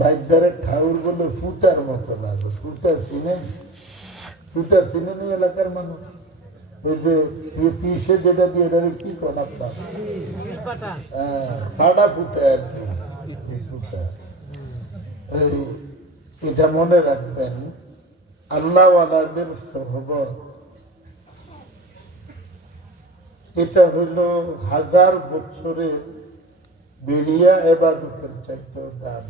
বাইকদারে ঠাউর বলে ফুটার মতো লাগে। ফুটা চিনেন এই এলাকার মানুষ? ওই যে পিসে যেটা দিয়ে এটা কি কোন আপনার ফাটা ফুটা আর কি ফুটা। এটা মনে রাখবেন, আল্লাহওয়ালাদের সহবত এটা হইল 1000 বছরের বেরিয়া ইবাদতের চাইতেও দাম।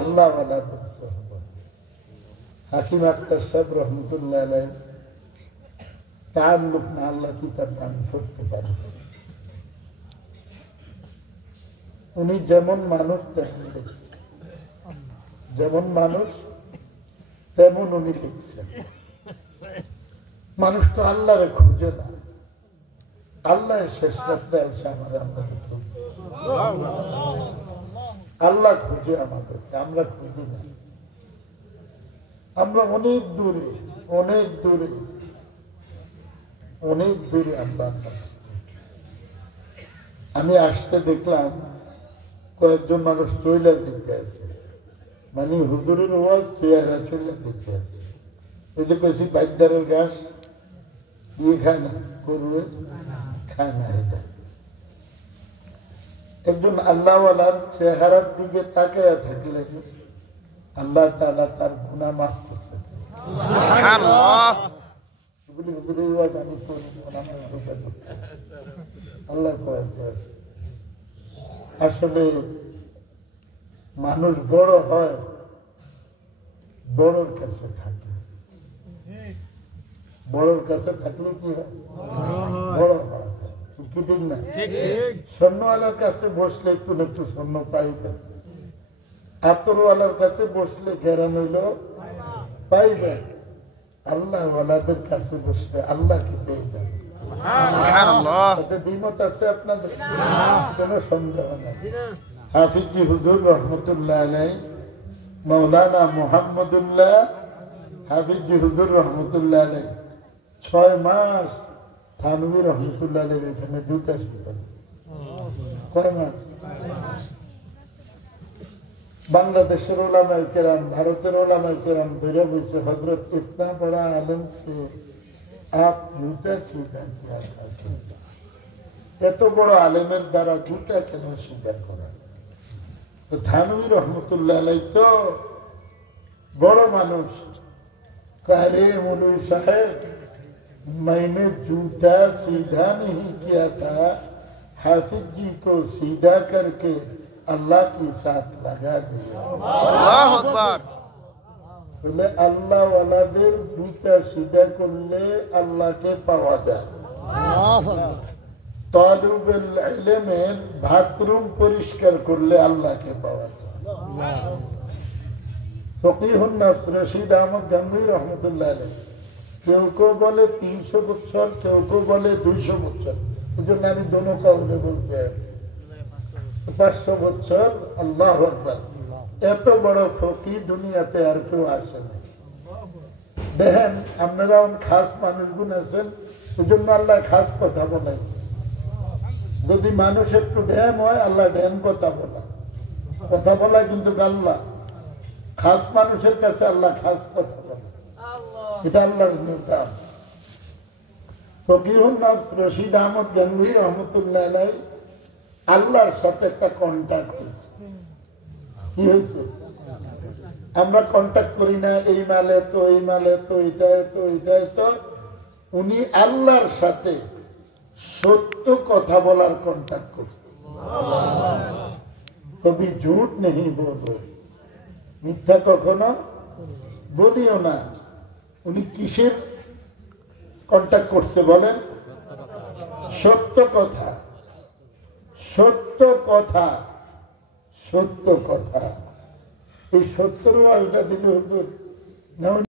আল্লাহওয়ালাদের সহবত। হাকিম আক্তার সাহেব রহমতুল্লাহ আলাইহি তার লোক না আল্লাহ কিতাব দান করতে পারে। উনি যেমন মানুষ তেমন লিখছেন, যেমন মানুষ তেমন উনি লিখছেন। মানুষ তো আল্লাহরে খুঁজে না, আল্লাহ শেষ রাত্রে এসে আমাদের আল্লাহ খুঁজে আমাদেরকে, আমরা খুঁজি না। আমরা অনেক দূরে অনেক দূরে অনেক দূরে আমরা। আমি আসতে দেখলাম কয়েকজন মানুষ চইলা দিতে আছে, মানে হুজুরের ওয়াজ চেয়ারা চইলা দিতে আছে। এই যে বেশি বাইকদারের ঘাস ইয়ে খায় না, করবে খায় না। এটা একজন আল্লাহওয়ালার চেহারার দিকে তাকায়া থাকলে আল্লাহ তাআলা তার গুনাহ মাফ করতে পারেন। সুবহানাল্লাহ। এগুলি হুজুরের ওয়াজ আমি করি, আল্লাহ কয়েছে। আসলে মানুষ বড় হয় বড়র কাছে থাকে, বড়র কাছে থাকলে কি হয়? বড় হয়। ঠিক না? স্বর্ণওয়ালার কাছে বসলে একটু একটু স্বর্ণ পাইবে, আতরওয়ালার কাছে বসলে ঘেরা নইল পাইবে, আল্লাহওয়ালাদের কাছে বসলে আল্লাহকে পেয়ে যাবে। দ্বিমত আছে আপনাদের? কোন সন্দেহ নাই। হাফিজি হুজুর রহমতুল্লাহ আলাইহি, মাওলানা মুহাম্মদুল্লাহ হাফিজি হুজুর রহমতুল্লাহ আলাইহি 6 মাস থানভী রহমতুল্লাহ আলাইহি এখানে দুটা শিখেন। কয় মাস? বাংলাদেশের ওলামায়ে কেরাম, ভারতের ওলামায়ে কেরাম ধরে বলছে হযরত ইতনা বড়া আলেম সে আপ জুতা স্বীকার কিয়া করতে। এত বড় আলেমের দ্বারা জুতা কেন স্বীকার করা? তো থানভী রহমতুল্লাহ আলাইহি তো বড় মানুষ। কারে মৌলভী সাহেব, मैंने जूता सीधा नहीं किया था, हाफिज जी को सीधा करके अल्लाह के साथ लगा दिया। अल्लाह अकबर। बोले अल्लाह वालाদের জুতা সিধা করলে আল্লাহকে পাওয়া যায়। তালিবুল ইলমের বাথরুম পরিষ্কার করলে আল্লাহকে পাওয়া যায়। ফকিহুন নফস রশিদ আহমদ গঙ্গোই রহমতুল্লাহ আলাইহি কেউ কেউ বলে 300 বছর, কেউ কেউ বলে 200 বছর। এই জন্য আমি দোনো কাউকে বলতে আছি 500 বছর। আল্লাহু আকবার। এত বড় ফকি দুনিয়াতে আর কেউ আসে না। দেখেন আপনারা খাস মানুষগুন আছেন, এই জন্য আল্লাহ খাস কথা বলে। যদি মানুষ একটু ধ্যান হয়, আল্লাহ ধ্যান কথা বলা, কথা বলা কিন্তু আল্লাহ খাস মানুষের কাছে আল্লাহ খাস কথা বলে। এটা আল্লাহর নিজাম। ফকিহুন নফস রশিদ আহমদ গঙ্গোই রহমতুল্লাহ আলাইহি আল্লাহর সাথে একটা কন্টাক্ট হয়েছে। কি হয়েছে? আমরা কন্টাক্ট করি না, এই মালে তো, এই মালে তো, এটা তো, এটা তো। উনি আল্লাহর সাথে সত্য কথা বলার কন্টাক্ট করছে। কবি ঝুট নেই বলবো, মিথ্যা কখনো বলিও না। উনি কিসের কন্টাক্ট করছে বলেন? সত্য কথা, সত্য কথা, সত্য কথা। এই সত্যর ওয়াজটা দিলে হুজুর